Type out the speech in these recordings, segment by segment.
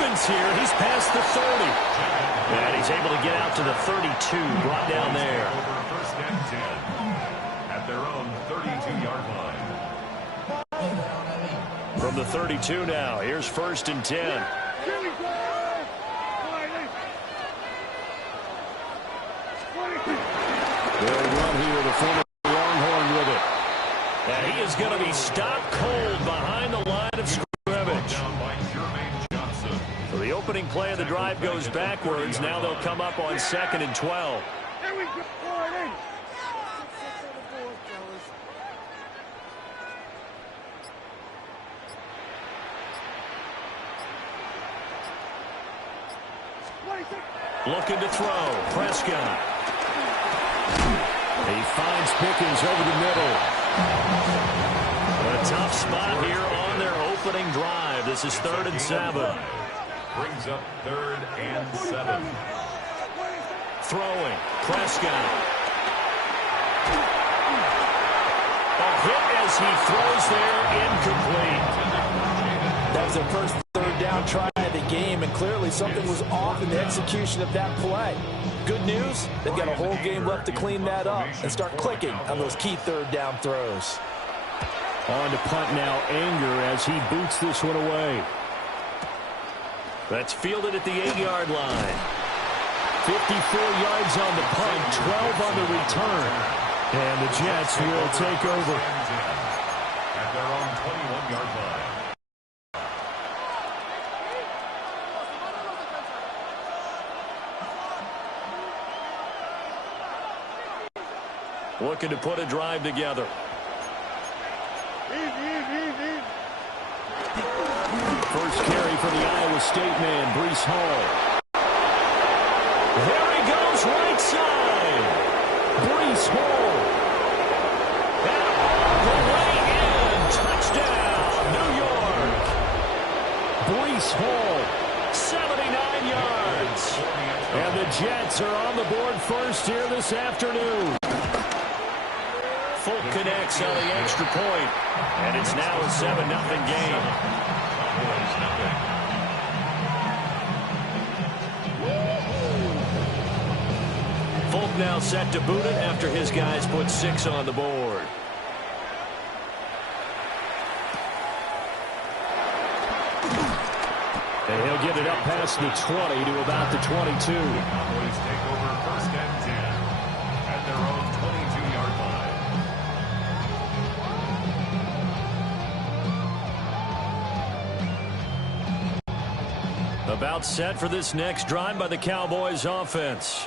opens here. He's past the 30. And he's able to get out to the 32, brought down there. First and 10 at their own 32-yard line. From the 32 now, here's first and 10. They'll run here, the former Longhorn with it. And he is going to be stopped cold behind the line of scrimmage. So the opening play of the drive goes backwards. Now they'll come up on 2nd and 12. Looking to throw. Prescott. He finds Pickens over the middle. A tough spot here on their opening drive. This is 3rd and 7. Brings up 3rd and 7. Throwing. Prescott. A hit as he throws there, incomplete. That was the first 3rd down try of the game, and clearly something was off in the execution of that play. Good news, they've got a whole game left to clean that up and start clicking on those key 3rd down throws. On to punt now, Anger as he boots this one away. That's fielded at the 8-yard line. 54 yards on the punt, 12 on the return. And the Jets will take over. At their own 21-yard line. Looking to put a drive together. First carry for the Iowa State man, Breece Hall. There he goes, right side. Breece Hall. And all the way in. Touchdown, New York. Breece Hall, 79 yards. And the Jets are on the board first here this afternoon. Folk connects on the extra point, and it's now a 7-0 game. Folk now set to boot it after his guys put 6 on the board. And he'll get it up past the 20 to about the 22. Cowboys take over first and 10 at their own 22-yard line. About set for this next drive by the Cowboys offense.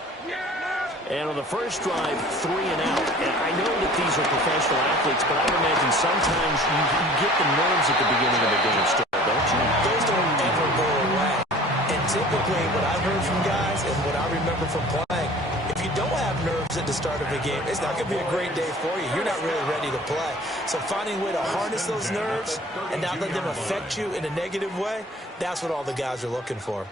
And on the first drive, 3 and out. And I know that these are professional athletes, but I would imagine sometimes you get the nerves at the beginning of a game still, don't you? Those don't ever go away. And typically what I've heard from guys and what I remember from playing, if you don't have nerves at the start of a game, it's not going to be a great day for you. You're not really ready to play. So finding a way to harness those nerves and not let them affect you in a negative way, that's what all the guys are looking for.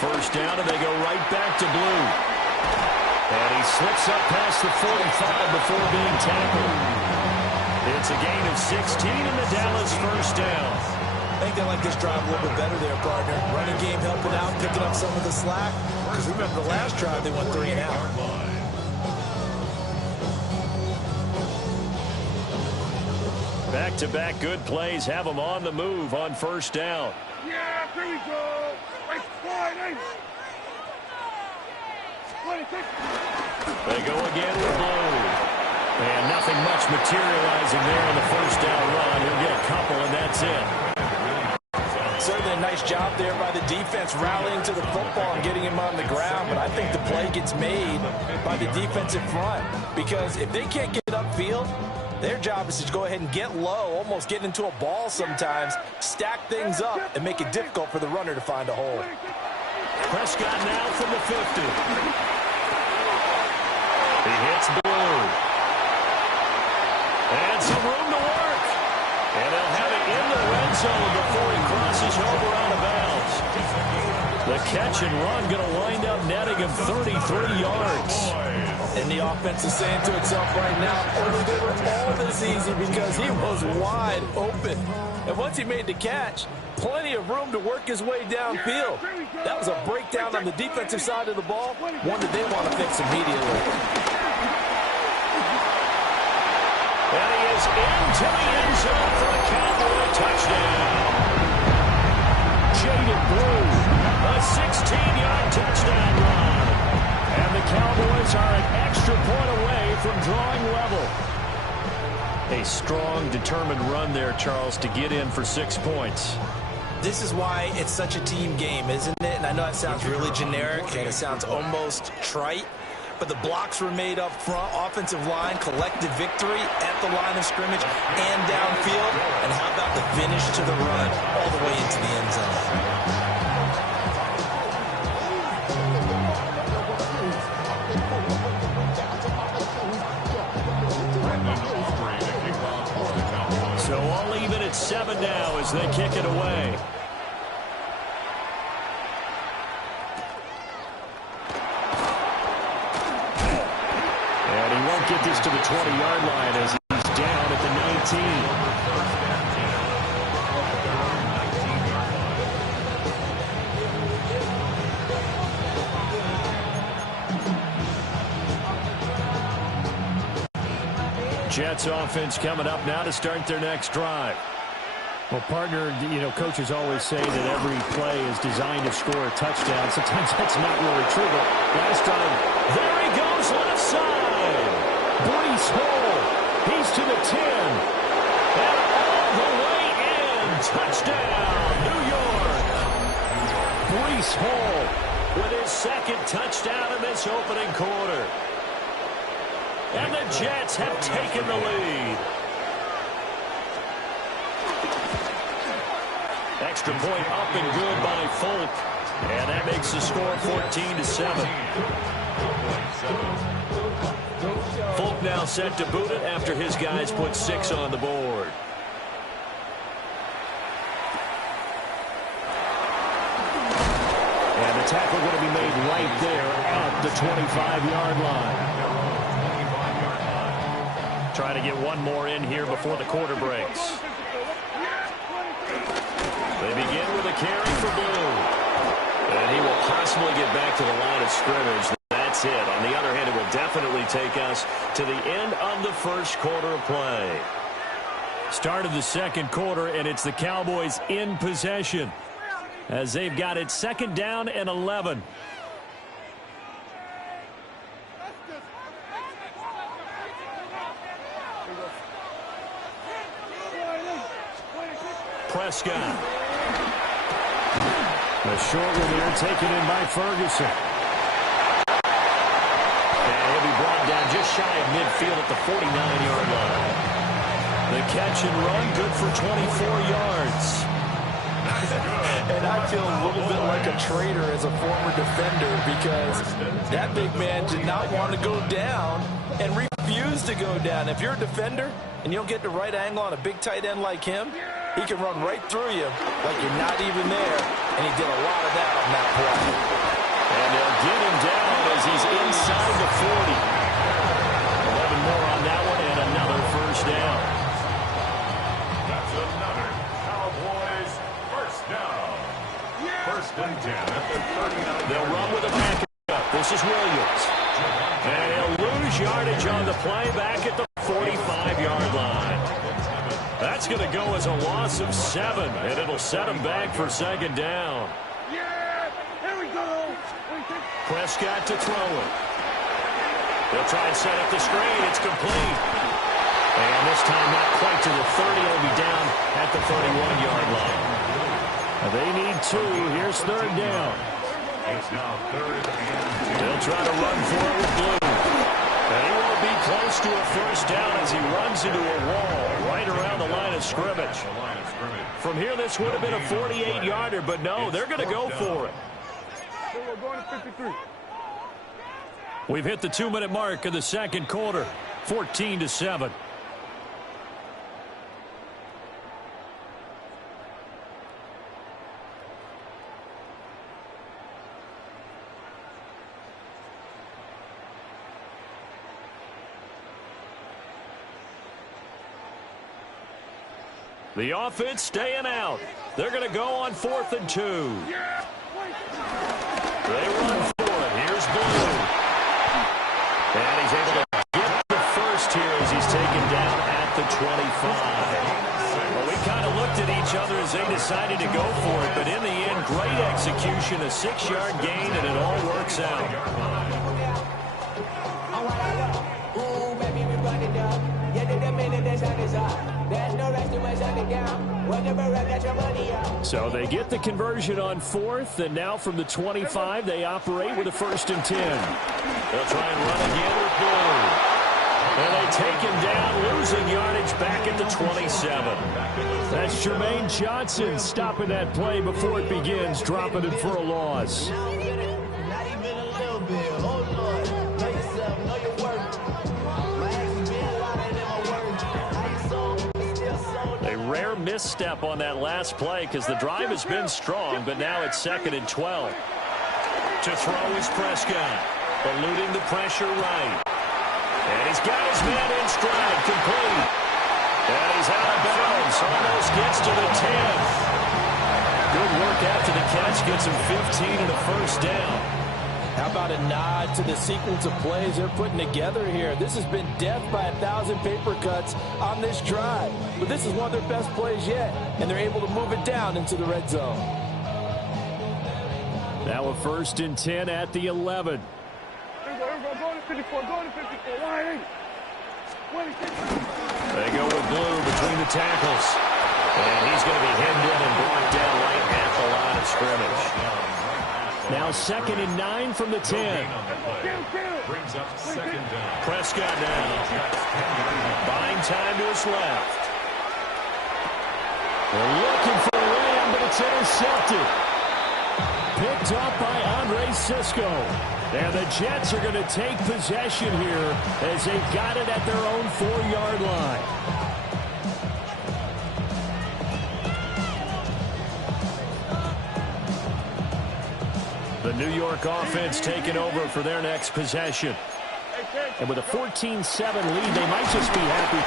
First down, and they go right back to blue. And he slips up past the 45 before being tackled. It's a gain of 16 in the Dallas first down. I think they like this drive a little bit better there, partner. Running game helping out, picking up some of the slack. Because remember the last drive, they went 3 and out. Back-to-back good plays have them on the move on first down. Yeah, here we go. They go again with blue. And nothing much materializing there on the first down run. He'll get a couple, and that's it. Certainly a nice job there by the defense rallying to the football and getting him on the ground. But I think the play gets made by the defensive front. Because if they can't get upfield, their job is to go ahead and get low, almost get into a ball sometimes, stack things up, and make it difficult for the runner to find a hole. Prescott now from the 50. He hits blue. And some room to work. And they'll have it in the red zone before he crosses over out of bounds. The catch and run going to wind up netting him 33 yards. And the offense is saying to itself right now, only they were all this easy because he was wide open. And once he made the catch, plenty of room to work his way downfield. That was a breakdown on the defensive side of the ball, one that they want to fix immediately. And he is into the end zone for a Cowboy touchdown. Jaded Blue, a 16-yard touchdown run. And the Cowboys are an extra point away from drawing level. A strong, determined run there, Charles, to get in for 6 points. This is why it's such a team game, isn't it? And I know it sounds really generic and it sounds almost trite, but the blocks were made up front, offensive line, collective victory at the line of scrimmage and downfield. And how about the finish to the run all the way into the end zone? So all even at 7 now as they kick it away. And he won't get this to the 20-yard line as he's down at the 19. Jets offense coming up now to start their next drive. Well, partner, coaches always say that every play is designed to score a touchdown. Sometimes that's not really true, but last time, there he goes left side. Brees Hall, he's to the 10. And all the way in. Touchdown, New York. Brees Hall with his second touchdown in this opening quarter. And the Jets have taken the lead. Extra point up and good by Folk. And that makes the score 14-7. Folk now set to boot it after his guys put 6 on the board. And the tackle going to be made right there at the 25-yard line. Trying to get one more in here before the quarter breaks. They begin with a carry for Blue. And he will possibly get back to the line of scrimmage. That's it. On the other hand, it will definitely take us to the end of the first quarter of play. Start of the second quarter, and it's the Cowboys in possession as they've got it 2nd down and 11. Prescott. The short one there taken in by Ferguson. And he'll be brought down just shy of midfield at the 49-yard line. The catch and run good for 24 yards. And I feel a little bit like a traitor as a former defender because that big man did not want to go down and refused to go down. If you're a defender and you don't get the right angle on a big tight end like him, he can run right through you like you're not even there, and he did a lot of that on that play. And they'll get him down as he's inside the 40. 11 more on that one, and another first down. That's another Cowboys first down. 1st and 10 at the 39. They'll run with a backup. This is Williams. And he'll lose yardage on the play back at the 45-yard line. That's going to go as a loss of 7, and it'll set him back for 2nd down. Yeah, here we go. Prescott to throw it. They'll try and set up the screen. It's complete. And this time not quite to the 30. He'll be down at the 31-yard line. They need 2. Here's 3rd down. It's now 3rd and 2. They'll try to run for it with Blue. And he won't be close to a first down as he runs into a wall right around the line of scrimmage. From here, this would have been a 48-yarder, but no, they're going to go for it. We've hit the 2-minute mark of the second quarter, 14-7. The offense staying out. They're going to go on 4th and 2. They run for it. Here's Blue. And he's able to get the first here as he's taken down at the 25. Well, we kind of looked at each other as they decided to go for it, but in the end, great execution, a 6-yard gain, and it all works out. So they get the conversion on 4th, and now from the 25, they operate with a 1st and 10. They'll try and run again with Blue. And they take him down, losing yardage back at the 27. That's Jermaine Johnson stopping that play before it begins, dropping it for a loss. A rare misstep on that last play because the drive has been strong, but now it's 2nd and 12. To throw is Prescott, eluding the pressure right. And he's got his man in stride, complete. And he's out of bounds, almost gets to the 10. Good work after the catch, gets him 15 and a 1st down. How about a nod to the sequence of plays they're putting together here? This has been death by 1,000 paper cuts on this drive. But this is one of their best plays yet, and they're able to move it down into the red zone. Now a 1st and 10 at the 11. They go with Blue between the tackles. And he's going to be hemmed in and brought down right at the line of scrimmage. Now 2nd and 9 from the 10. Brings up 2nd down. Prescott now. Buying time to his left. They're looking for Lamb, but it's intercepted. Picked up by Andre Cisco. And the Jets are going to take possession here as they've got it at their own 4-yard line. The New York offense taking over for their next possession. And with a 14-7 lead, they might just be happy.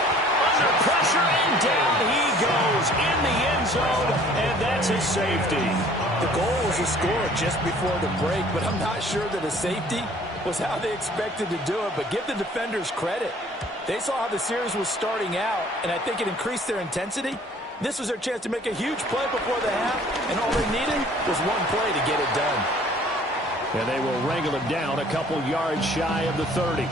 Under pressure, and down he goes in the end zone, and that's a safety. The goal was to score just before the break, but I'm not sure that a safety was how they expected to do it. But give the defenders credit. They saw how the series was starting out, and I think it increased their intensity. This was their chance to make a huge play before the half, and all they needed was one play to get it done. And they will wrangle him down a couple yards shy of the 30.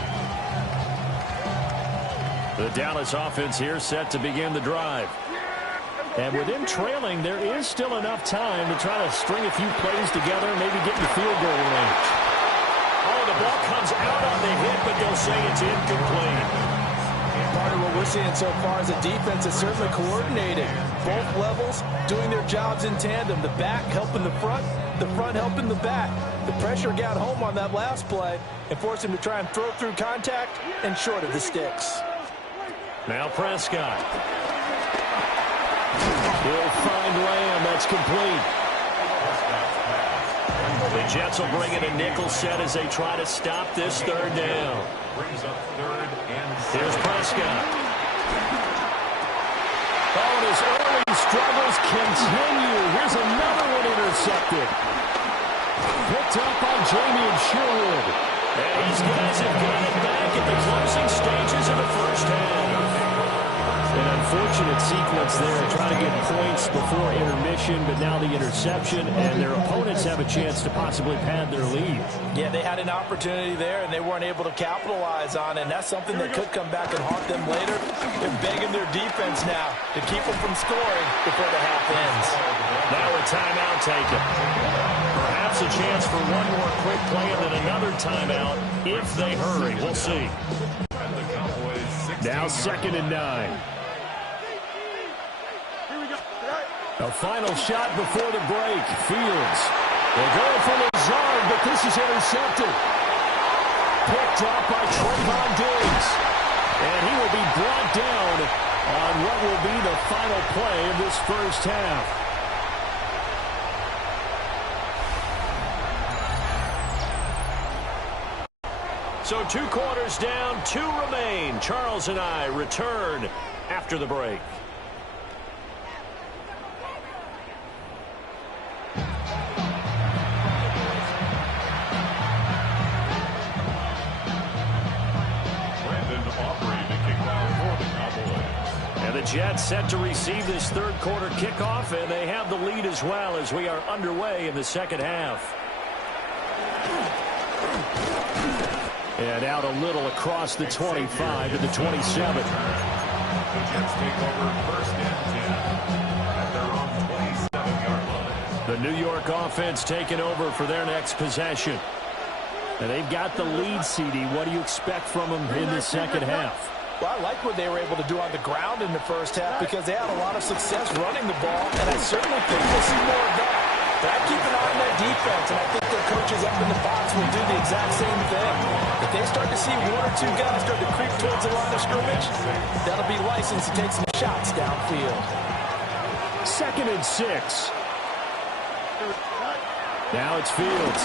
The Dallas offense here set to begin the drive. And with him trailing, there is still enough time to try to string a few plays together and maybe get in the field goal range. Oh, the ball comes out on the hit, but they'll say it's incomplete. Part of what we're seeing so far is a defense that's certainly coordinated. Both levels doing their jobs in tandem. The back helping the front helping the back. The pressure got home on that last play and forced him to try and throw through contact and short of the sticks. Now Prescott. He'll find Lamb. That's complete. The Jets will bring in a nickel set as they try to stop this 3rd down. Brings up 3rd and 7. Here's Prescott. Oh, and his early struggles continue. Here's another one intercepted. Picked up by Jamie Sherwood. And these guys have got it back at the closing stages of the 1st half. An unfortunate sequence there, trying to get points before intermission, but now the interception, and their opponents have a chance to possibly pad their lead. Yeah, they had an opportunity there, and they weren't able to capitalize on it, and that's something that could come back and haunt them later. They're begging their defense now to keep them from scoring before the half ends. Now a timeout taken. Perhaps a chance for one more quick play and then another timeout if they hurry. We'll see. Now 2nd and 9. A final shot before the break. Fields. They're going for Lazard, but this is intercepted. Picked up by Trayvon Diggs. And he will be brought down on what will be the final play of this 1st half. So 2 quarters down, 2 remain. Charles and I return after the break. the Jets set to receive this third quarter kickoff, and they have the lead as well as we are underway in the second half. And out a little across the 25 to the 27. The Jets take over first and 10 at their own 27-yard line. The New York offense taking over for their next possession. And they've got the lead, CD. What do you expect from them in the second half? Well, I like what they were able to do on the ground in the first half because they had a lot of success running the ball, and I certainly think we'll see more of that. But I keep an eye on their defense, and I think their coaches up in the box will do the exact same thing. If they start to see one or two guys start to creep towards the line of scrimmage, that'll be license to take some shots downfield. 2nd and 6. Now it's Fields.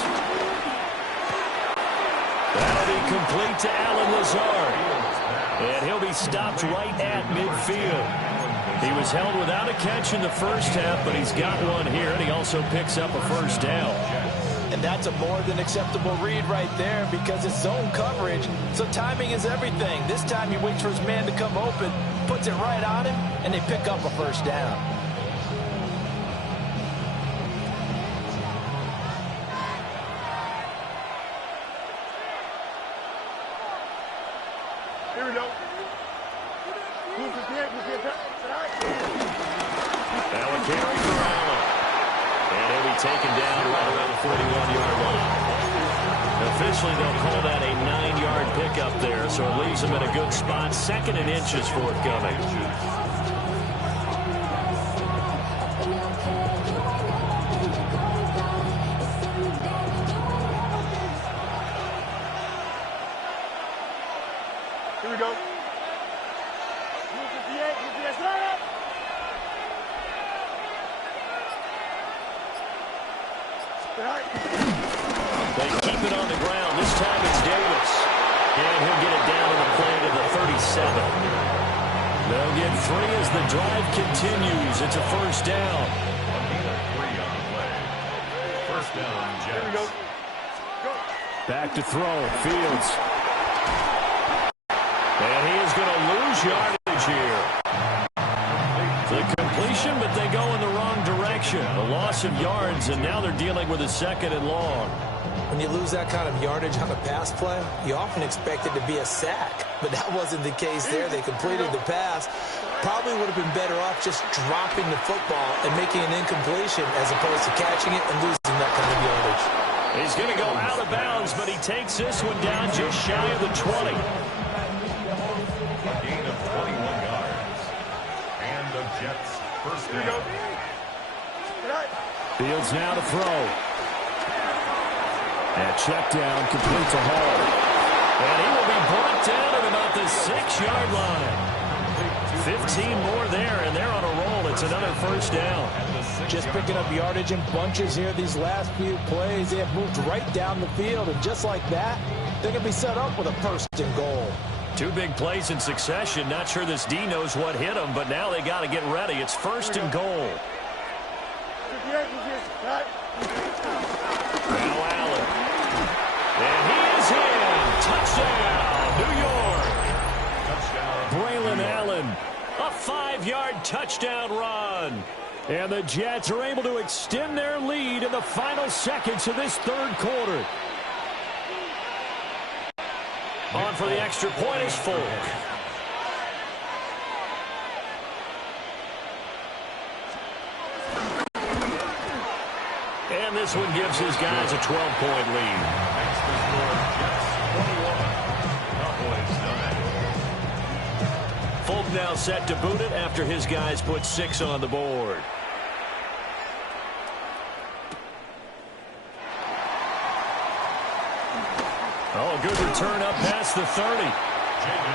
That'll be complete to Allen Lazard. And he'll be stopped right at midfield. He was held without a catch in the first half, but he's got one here, and he also picks up a first down. And that's a more than acceptable read right there because it's zone coverage, so timing is everything. This time he waits for his man to come open, puts it right on him, and they pick up a first down. Here we go. Now a carry for Allen. And he'll be taken down right around the 41-yard line. Officially, they'll call that a 9-yard pickup there, so it leaves him in a good spot. 2nd and inches forthcoming. Here we go. They keep it on the ground. This time it's Davis. And he'll get it down to the play to the 37. They'll get 3 as the drive continues. It's a first down. First down, Jets. Here we go. Back to throw. Fields. And he is going to lose yardage here. The completion, but they go in the wrong direction. A loss of yards, and now they're dealing with a 2nd and long. When you lose that kind of yardage on a pass play, you often expect it to be a sack. But that wasn't the case there. They completed the pass. Probably would have been better off just dropping the football and making an incompletion as opposed to catching it and losing that kind of yardage. He's going to go out of bounds, but he takes this one down just shy of the 20. A gain of 21 yards. And the Jets first down. Fields now to throw. And check down, complete to Hall. And he will be brought down at about the 6-yard line. 15 more there, and they're on a roll. It's another first down. Just picking up yardage in bunches here these last few plays. They have moved right down the field, and just like that, they're going to be set up with a first and goal. 2 big plays in succession. Not sure this D knows what hit him, but now they got to get ready. It's first and goal. Now Allen. And he is in. Touchdown, New York. Braylon Allen. A 5-yard touchdown run. And the Jets are able to extend their lead in the final seconds of this third quarter. On for the extra point is Folk. And this one gives his guys a 12-point lead. Extra score, Jets 21. Cowboys 9. Folk now set to boot it after his guys put 6 on the board. Oh, good return up past the 30.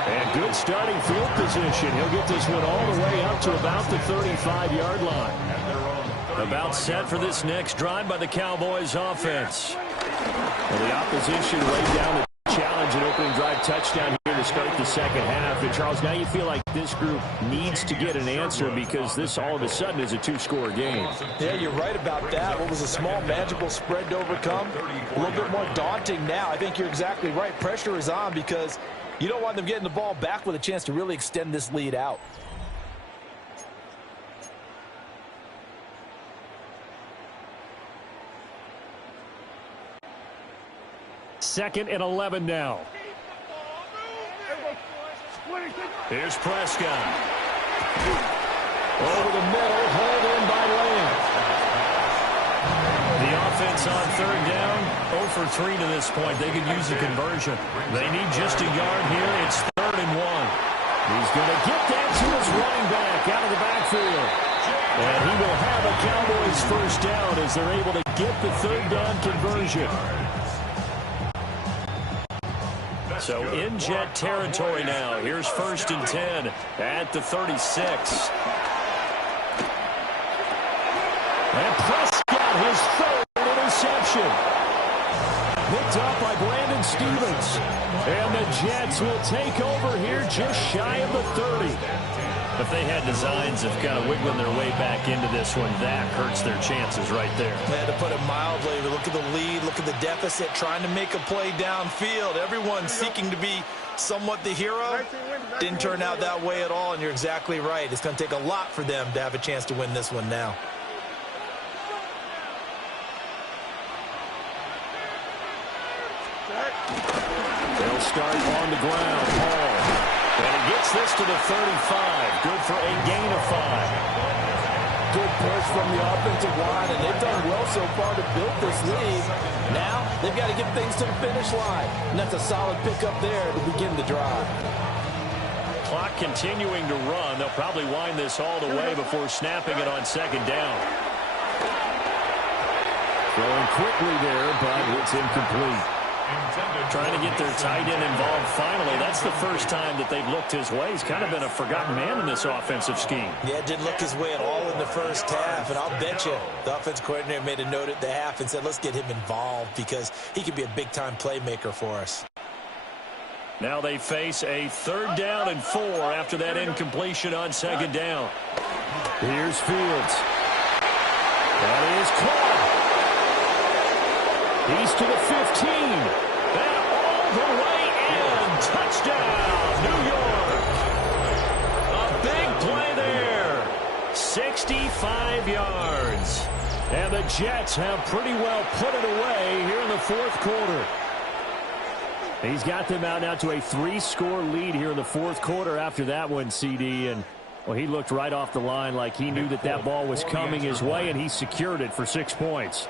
And good starting field position. He'll get this one all the way up to about the 35-yard line. About set for this next drive by the Cowboys offense. Well, the opposition laid down the challenge and opening drive touchdown here to start the second half. And Charles, now you feel like this group needs to get an answer because this all of a sudden is a 2-score game. Yeah, you're right about that. What was a small, manageable spread to overcome, a little bit more daunting now. I think you're exactly right. Pressure is on because you don't want them getting the ball back with a chance to really extend this lead out. 2nd and 11 now. Here's Prescott. Over the middle, hauled in by Lamb. The offense on 3rd down, 0 for 3 to this point. They could use a conversion. They need just a yard here. It's 3rd and 1. He's going to get that to his running back out of the backfield. And he will have a Cowboys first down as they're able to get the 3rd down conversion. So in Jet territory now. Here's 1st and 10 at the 36. And Prescott, his 3rd interception. Picked up by Brandon Stevens. And the Jets will take over here just shy of the 30. If they had designs of kind of wiggling their way back into this one, that hurts their chances right there. They had to put it mildly. Look at the lead, look at the deficit, trying to make a play downfield. Everyone seeking to be somewhat the hero. Didn't turn out that way at all, and you're exactly right. It's going to take a lot for them to have a chance to win this one now. They'll start on the ground. Hall. And he gets this to the 35. Good for a gain of 5. Good push from the offensive line, and they've done well so far to build this lead. Now they've got to get things to the finish line. And that's a solid pickup there to begin the drive. Clock continuing to run. They'll probably wind this all the way before snapping it on 2nd down. Throwing quickly there, but it's incomplete. Trying to get their tight end involved finally. That's the first time that they've looked his way. He's kind of been a forgotten man in this offensive scheme. Yeah, it didn't look his way at all in the first half, and I'll bet you the offensive coordinator made a note at the half and said, let's get him involved because he could be a big-time playmaker for us. Now they face a 3rd down and 4 after that incompletion on 2nd down. Here's Fields. That is caught. He's to the 15. And all the way in. Touchdown, New York. A big play there. 65 yards. And the Jets have pretty well put it away here in the 4th quarter. He's got them out now to a 3-score lead here in the 4th quarter after that one, CD. And, well, he looked right off the line like he knew that that ball was coming his way, and he secured it for 6 points.